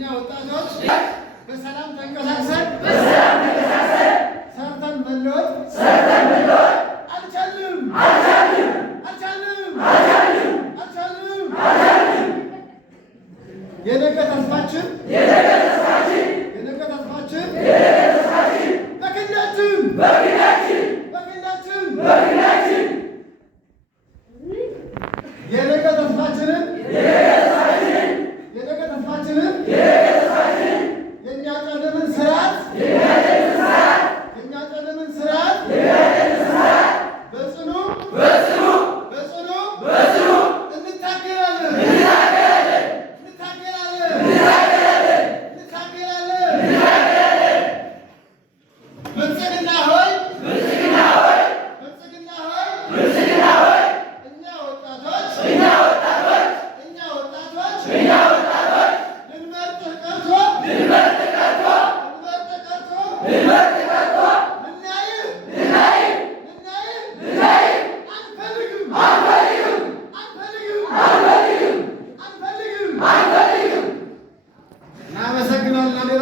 እኛ ወጣቶች በሰላም ተንቀሳቅሰን ሰርተን መለወጥ አልቻልንም። የነገ ተስፋችን በክንዳችን የነገ ተስፋችንን የሚያጨልምን ስርዓት በጽኑ እንታገላለን። ብልጽግና ሆይ እኛ ወጣቶች ልንመርጥህ ቀርቶ አንፈልግም። እናመሰግናለን።